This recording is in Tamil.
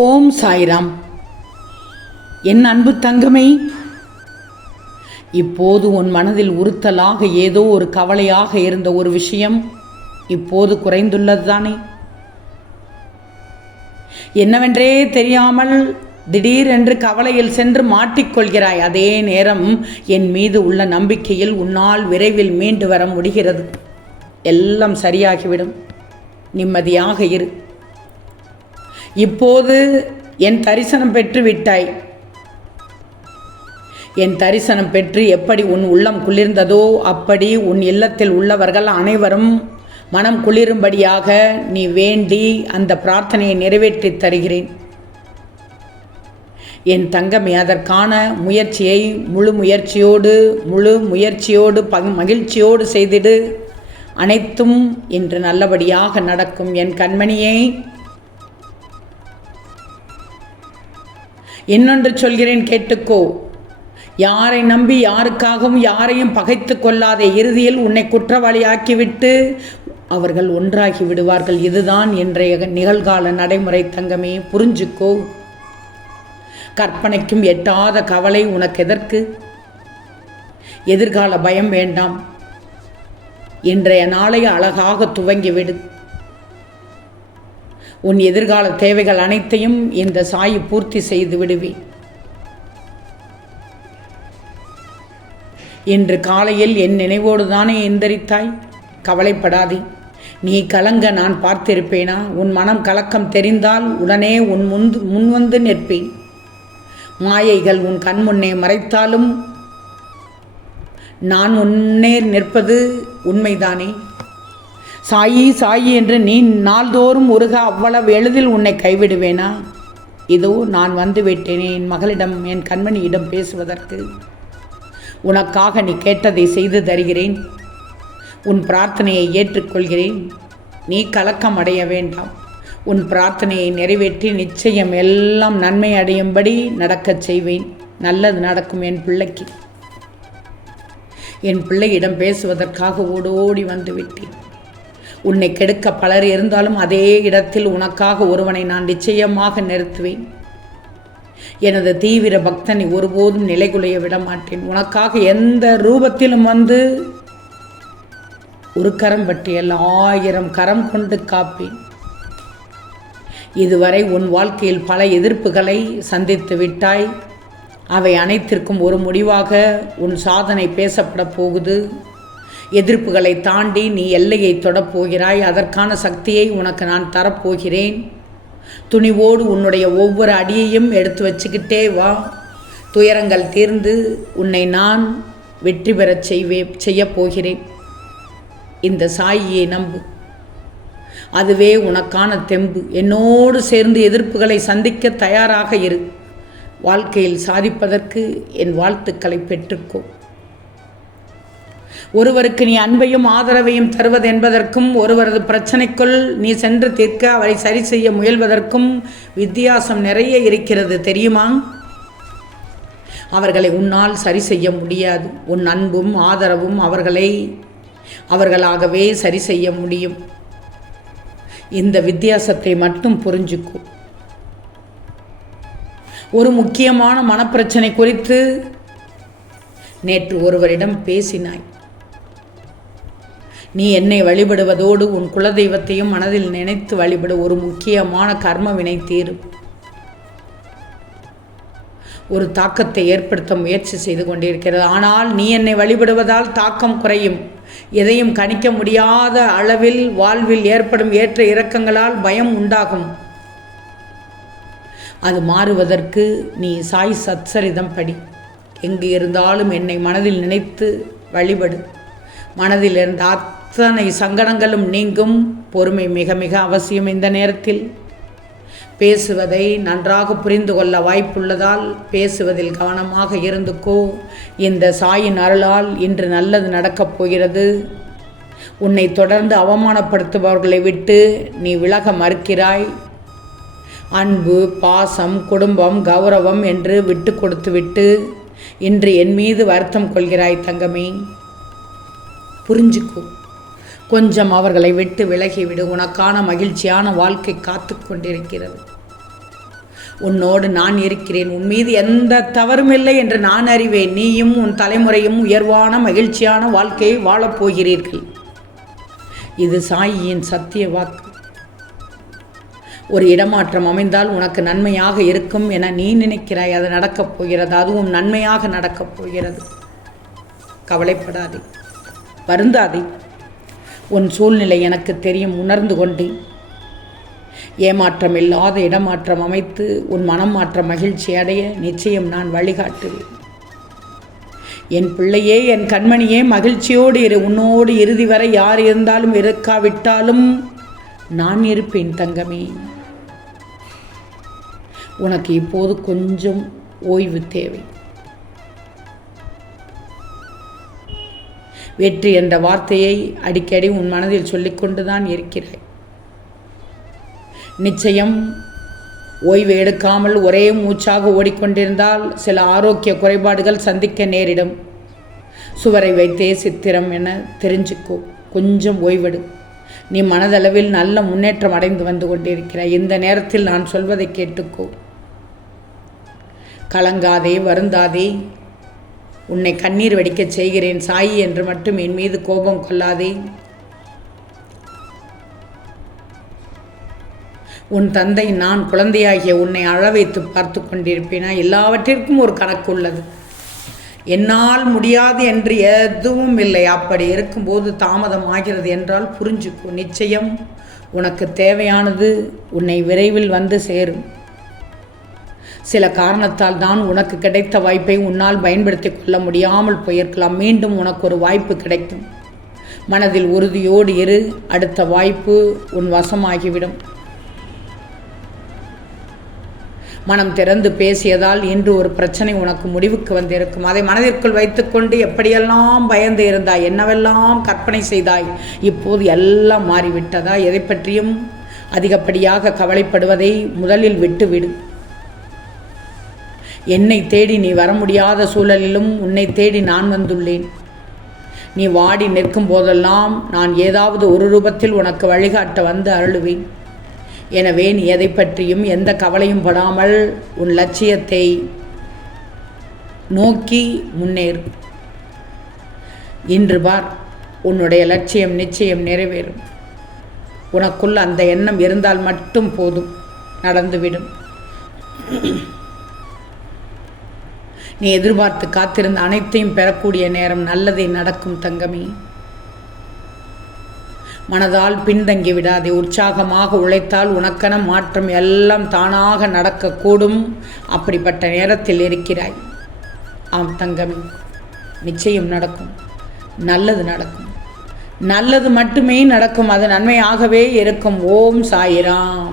ஓம் சாய்ராம். என் அன்பு தங்கமே இப்போது உன் மனதில் உறுத்தலாக ஏதோ ஒரு கவலையாக இருந்த ஒரு விஷயம் இப்போது குறைந்துள்ளது தானே என்னவென்றே தெரியாமல் திடீரென்று கவலையில் சென்று மாட்டிக்கொள்கிறாய். அதே நேரம் என் மீது உள்ள நம்பிக்கையில் உன்னால் விரைவில் மீண்டு வர முடிகிறது. எல்லாம் சரியாகிவிடும். நிம்மதியாக இரு. இப்போது என் தரிசனம் பெற்று விட்டாய். என் தரிசனம் பெற்று எப்படி உன் உள்ளம் குளிர்ந்ததோ அப்படி உன் இல்லத்தில் உள்ளவர்கள் அனைவரும் மனம் குளிரும்படியாக நீ வேண்டி அந்த பிரார்த்தனையை நிறைவேற்றித் தருகிறேன். என் தங்கமே அதற்கான முயற்சியை முழு முயற்சியோடு முழு முயற்சியோடு பக மகிழ்ச்சியோடு செய்திடு. அனைத்தும் இன்று நல்லபடியாக நடக்கும். என் கண்மணியை இன்னொன்று சொல்கிறேன் கேட்டுக்கோ. யாரை நம்பி யாருக்காகவும் யாரையும் பகைத்து கொள்ளாதே. இறுதியில் உன்னை குற்றவாளியாக்கிவிட்டு அவர்கள் ஒன்றாகி விடுவார்கள். இதுதான் இன்றைய நிகழ்கால நடைமுறை தங்கமே. புரிஞ்சுக்கோ. கற்பனைக்கும் எட்டாத கவலை உனக்கு எதற்கு? எதிர்கால பயம் வேண்டாம். இன்றைய நாளை அழகாக துவங்கிவிடு. உன் எதிர்கால தேவைகள் அனைத்தையும் இந்த சாயி பூர்த்தி செய்து விடுவேன். இன்று காலையில் என் நினைவோடு தானே எந்திரித்தாய்? கவலைப்படாதே. நீ கலங்க நான் பார்த்திருப்பேனா? உன் மனம் கலக்கம் தெரிந்தால் உடனே உன் முன் முன்வந்து நிற்பேன். மாயைகள் உன் கண் முன்னே மறைத்தாலும் நான் உன்னே நிற்பது உண்மைதானே? சாயி சாயி என்று நீ நாள்தோறும் உருக அவ்வளவு எளிதில் உன்னை கைவிடுவேனா? இதோ நான் வந்து விட்டேனே என் மகளிடம் என் கண்மணியிடம் பேசுவதற்கு. உனக்காக நீ கேட்டதை செய்து தருகிறேன். உன் பிரார்த்தனையை ஏற்றுக்கொள்கிறேன். நீ கலக்கம் அடைய வேண்டாம். உன் பிரார்த்தனையை நிறைவேற்றி நிச்சயம் எல்லாம் நன்மை அடையும்படி நடக்கச் செய்வேன். நல்லது நடக்கும் என் பிள்ளைக்கு. என் பிள்ளையிடம் பேசுவதற்காக ஓடோடி வந்துவிட்டேன். உன்னை கெடுக்க பலர் இருந்தாலும் அதே இடத்தில் உனக்காக ஒருவனை நான் நிச்சயமாக நிறுத்துவேன். எனது தீவிர பக்தனை ஒருபோதும் நிலைகுலைய விட மாட்டேன் உனக்காக எந்த ரூபத்திலும் வந்து ஒரு கரம் பற்றியல்ல ஆயிரம் கரம் கொண்டு காப்பேன். இதுவரை உன் வாழ்க்கையில் பல எதிர்ப்புகளை சந்தித்து விட்டாய். அவை அனைத்திற்கும் ஒரு முடிவாக உன் சாதனை பேசப்பட போகுது. எதிர்ப்புகளை தாண்டி நீ எல்லையை தொடப் போகிறாய் அதற்கான சக்தியை உனக்கு நான் தரப்போகிறேன். துணிவோடு உன்னுடைய ஒவ்வொரு அடியையும் எடுத்து வச்சுக்கிட்டே வா. துயரங்கள் தீர்ந்து உன்னை நான் வெற்றி பெறச் செய்வே செய்யப் போகிறேன். இந்த சாயியை நம்பு. அதுவே உனக்கான தெம்பு. என்னோடு சேர்ந்து எதிர்ப்புகளை சந்திக்க தயாராக இரு. வாழ்க்கையில் சாதிப்பதற்கு என் வாழ்த்துக்களை பெற்றுக்கோ. ஒருவருக்கு நீ அன்பையும் ஆதரவையும் தருவது என்பதற்கும் ஒருவரது பிரச்சனைக்குள் நீ சென்று தீர்க்க அவரை சரி செய்ய முயல்வதற்கும் வித்தியாசம் நிறைய இருக்கிறது தெரியுமா? அவர்களை உன்னால் சரி செய்ய முடியாது. உன் அன்பும் ஆதரவும் அவர்களை அவர்களாகவே சரி செய்ய முடியும். இந்த வித்தியாசத்தை மட்டும் புரிஞ்சுக்கும் ஒரு முக்கியமான மனப்பிரச்சனை குறித்து நேற்று ஒருவரிடம் பேசினாய். நீ என்னை வழிபடுவதோடு உன் குலதெய்வத்தையும் மனதில் நினைத்து வழிபடு. ஒரு முக்கியமான கர்ம வினை தீரும் ஒரு தாக்கத்தை ஏற்படுத்த முயற்சி செய்து கொண்டிருக்கிறது. ஆனால் நீ என்னை வழிபடுவதால் தாக்கம் குறையும். எதையும் கணிக்க முடியாத அளவில் வாழ்வில் ஏற்படும் ஏற்ற இறக்கங்களால் பயம் உண்டாகும். அது மாறுவதற்கு நீ சாய் சத்சரிதம் படி. எங்கு இருந்தாலும் என்னை மனதில் நினைத்து வழிபடு. மனதில் இருந்த அத்தனை சங்கடங்களும் நீங்கும் பொறுமை மிக மிக அவசியம் இந்த நேரத்தில். பேசுவதை நன்றாக புரிந்து கொள்ள வாய்ப்புள்ளதால் பேசுவதில் கவனமாக இருந்துக்கோ. இந்த சாயின் அருளால் இன்று நல்லது நடக்கப் போகிறது. உன்னை தொடர்ந்து அவமானப்படுத்துபவர்களை விட்டு நீ விலக மறுக்கிறாய். அன்பு பாசம் குடும்பம் கௌரவம் என்று விட்டு கொடுத்துவிட்டு இன்று என் மீது வருத்தம் கொள்கிறாய் தங்கமே. புரிஞ்சுக்கோ. கொஞ்சம் அவர்களை விட்டு விலகிவிடு. உனக்கான மகிழ்ச்சியான வாழ்க்கை காத்து கொண்டிருக்கிறது. உன்னோடு நான் இருக்கிறேன். உன் மீது எந்த தவறும் இல்லை என்று நான் அறிவேன். நீயும் உன் தலைமுறையும் உயர்வான மகிழ்ச்சியான வாழ்க்கையை வாழப்போகிறீர்கள் இது சாயியின் சத்திய வாக்கு. ஒரு இடமாற்றம் அமைந்தால் உனக்கு நன்மையாக இருக்கும் என நீ நினைக்கிறாய். அது நடக்கப் போகிறது. அதுவும் நன்மையாக நடக்கப் போகிறது. கவலைப்படாதே. வருந்தாதே. உன் சூழ்நிலை எனக்கு தெரியும் உணர்ந்து கொண்டேன் ஏமாற்றம் இல்லாத இடமாற்றம் அமைத்து உன் மனம் மாற்ற மகிழ்ச்சி அடைய நிச்சயம் நான் வழிகாட்டுவேன். என் பிள்ளையே என் கண்மணியே மகிழ்ச்சியோடு இரு. உன்னோடு இறுதி வரை யார் இருந்தாலும் இருக்காவிட்டாலும் நான் இருப்பேன் தங்கமே. உனக்கு இப்போது கொஞ்சம் ஓய்வு தேவை. வெற்றி என்ற வார்த்தையை அடிக்கடி உன் மனதில் சொல்லிக்கொண்டு தான் இருக்கிறாய் நிச்சயம் ஓய்வு எடுக்காமல் ஒரே மூச்சாக ஓடிக்கொண்டிருந்தால் சில ஆரோக்கிய குறைபாடுகள் சந்திக்க நேரிடும். சுவரை வைத்தே சித்திரம் என தெரிஞ்சுக்கோ. கொஞ்சம் ஓய்வெடு. நீ மனதளவில் நல்ல முன்னேற்றம் அடைந்து வந்து கொண்டிருக்கிறாய். இந்த நேரத்தில் நான் சொல்வதை கேட்டுக்கோ. கலங்காதே வருந்தாதே. உன்னை கண்ணீர் வடிக்கச் செய்கிறேன் சாயி என்று மட்டும் என் மீது கோபம் கொள்ளாதே. உன் தந்தை நான் குழந்தையாகிய உன்னை அழ வைத்து பார்த்து கொண்டிருப்பேனா? எல்லாவற்றிற்கும் ஒரு கணக்கு உள்ளது. என்னால் முடியாது என்று எதுவும் இல்லை. அப்படி இருக்கும்போது தாமதம் ஆகிறது என்றால் புரிஞ்சுக்கும் நிச்சயம் உனக்கு தேவையானது உன்னை விரைவில் வந்து சேரும். சில காரணத்தால் தான் உனக்கு கிடைத்த வாய்ப்பை உன்னால் பயன்படுத்தி கொள்ள முடியாமல் போயிருக்கலாம். மீண்டும் உனக்கு ஒரு வாய்ப்பு கிடைக்கும். மனதில் உறுதியோடு இரு. அடுத்த வாய்ப்பு உன் வசமாகிவிடும். மனம் திறந்து பேசியதால் இன்று ஒரு பிரச்சனை உனக்கு முடிவுக்கு வந்திருக்கும். அதை மனதிற்குள் வைத்துக்கொண்டு எப்படியெல்லாம் பயந்து இருந்தாய் என்னவெல்லாம் கற்பனை செய்தாய் இப்போது எல்லாம் மாறிவிட்டதா? எதை பற்றியும் அதிகப்படியாக கவலைப்படுவதை முதலில் விட்டுவிடு. என்னை தேடி நீ வர முடியாத சூழலிலும் உன்னை தேடி நான் வந்துள்ளேன். நீ வாடி நிற்கும் போதெல்லாம் நான் ஏதாவது ஒரு ரூபத்தில் உனக்கு வழிகாட்ட வந்து அருளுவேன். எனவே நீ எதை பற்றியும் எந்த கவலையும் படாமல் உன் லட்சியத்தை நோக்கி முன்னேறு. இன்று பார் உன்னுடைய லட்சியம் நிச்சயம் நிறைவேறும். உனக்குள் அந்த எண்ணம் இருந்தால் மட்டும் போதும் நடந்துவிடும். நீ எதிர்பார்த்து காத்திருந்த அனைத்தையும் பெறக்கூடிய நேரம் நல்லதே நடக்கும் தங்கமே. மனதால் பின்தங்கி விடாதே உற்சாகமாக உழைத்தால் உனக்கென மாற்றம் எல்லாம் தானாக நடக்கக்கூடும். அப்படிப்பட்ட நேரத்தில் இருக்கிறாய். ஆம் தங்கமே நிச்சயம் நடக்கும். நல்லது நடக்கும். நல்லது மட்டுமே நடக்கும் அது நன்மையாகவே இருக்கும். ஓம் சாயிராம்.